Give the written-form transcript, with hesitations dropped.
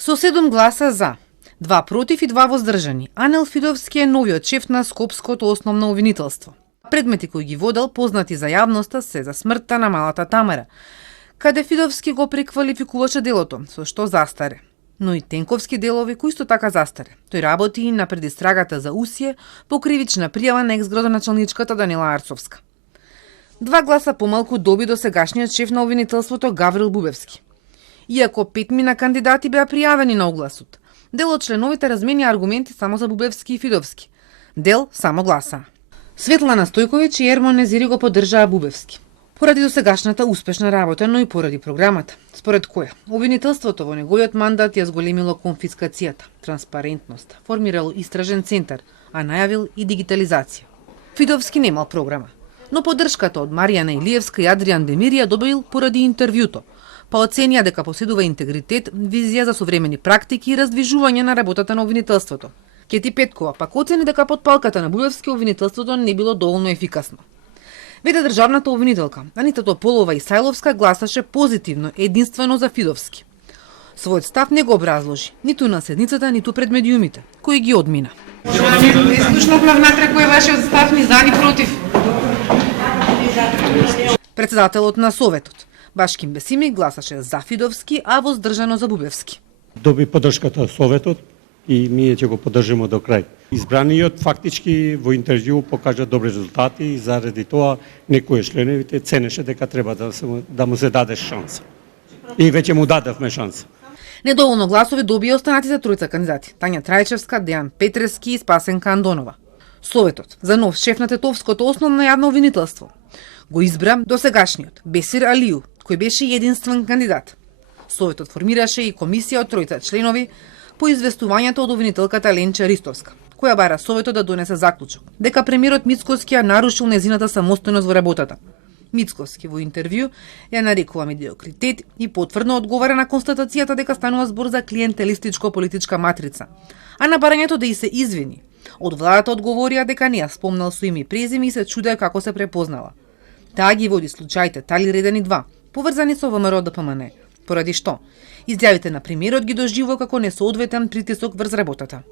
Со 7 гласа за, 2 против и 2 воздржани, Анел Фидовски е новиот шеф на Скопското основно обвинителство. Предмети кои ги водел познати за јавноста се за смртта на малата Тамара, каде Фидовски го преквалификуваше делото, со што застаре. Но и тенковски делови кои исто така застаре. Тој работи и на предистрагата за усие по кривична пријава на екс-градоначалничката Данила Арцовска. 2 гласа помалку доби досегашниот шеф на обвинителството Гаврил Бубевски. Иако 5 мина кандидати беа пријавени на огласот, дел од членовите размени аргументи само за Бубевски и Фидовски. Дел само гласа. Светлана Стојковиќ и Ермон Незири го поддржаа Бубевски. Поради досегашната успешна работа, но и поради програмата, според која обвинителството во неговиот мандат ја зголемило конфискацијата, транспарентност, формирало истражен центар, а најавил и дигитализација. Фидовски немал програма, но поддршката од Маријана Илиевска и Адријан Демир ја добил поради интервјуто, па оценија дека поседува интегритет, визија за современи практики и раздвижување на работата на обвинителството. Кети Петкова пак оцени дека под палката на Бубевски обвинителството не било доволно ефикасно. Веде државната обвинителка, Анита Тополова и Сајловска гласаше позитивно единствено за Фидовски. Својот став не го образложи, ниту на седницата, ниту пред медиумите, кои ги одмина. Слушнав внатре кој е вашиот став, ни за, ни против. Председателот на Советот, Башким Бесими, гласаше за Фидовски, а воздржано за Бубевски. Доби поддршката Советот и ние ќе го поддржиме до крај. Избраниот фактички во интервју покажа добри резултати и заради тоа некои членовите ценеше дека треба да му се даде шанса. И веќе му дадевме шанса. Недоволно гласови добија останатите тројца кандидати: Тања Трајчевска, Дејан Петрески и Спасенка Андонова. Советот за нов шеф на Тетовското основно јавно обвинителство го избра досегашниот Бесир Алију, кој беше единствен кандидат. Советот формираше и комисија од тројца членови по известувањето од обвинителката Ленча Ристовска, која бара Советот да донесе заклучок дека премиерот Мицкоски ја нарушил незината самостојност во работата. Мицкоски во интервју ја нарекува медиокритет и потврдно одговара на констатацијата дека станува збор за клиентелистичко политичка матрица, а на барањето да и се извини. Од владата одговорија дека не ја спомнал со име и презиме и се чудеа како се препознала. Таа ги води случаите Тали 1 и 2, поврзани со ВМРО ДПМН, поради што изјавите на премиерот ги доживува како несоодветен притисок врз работата.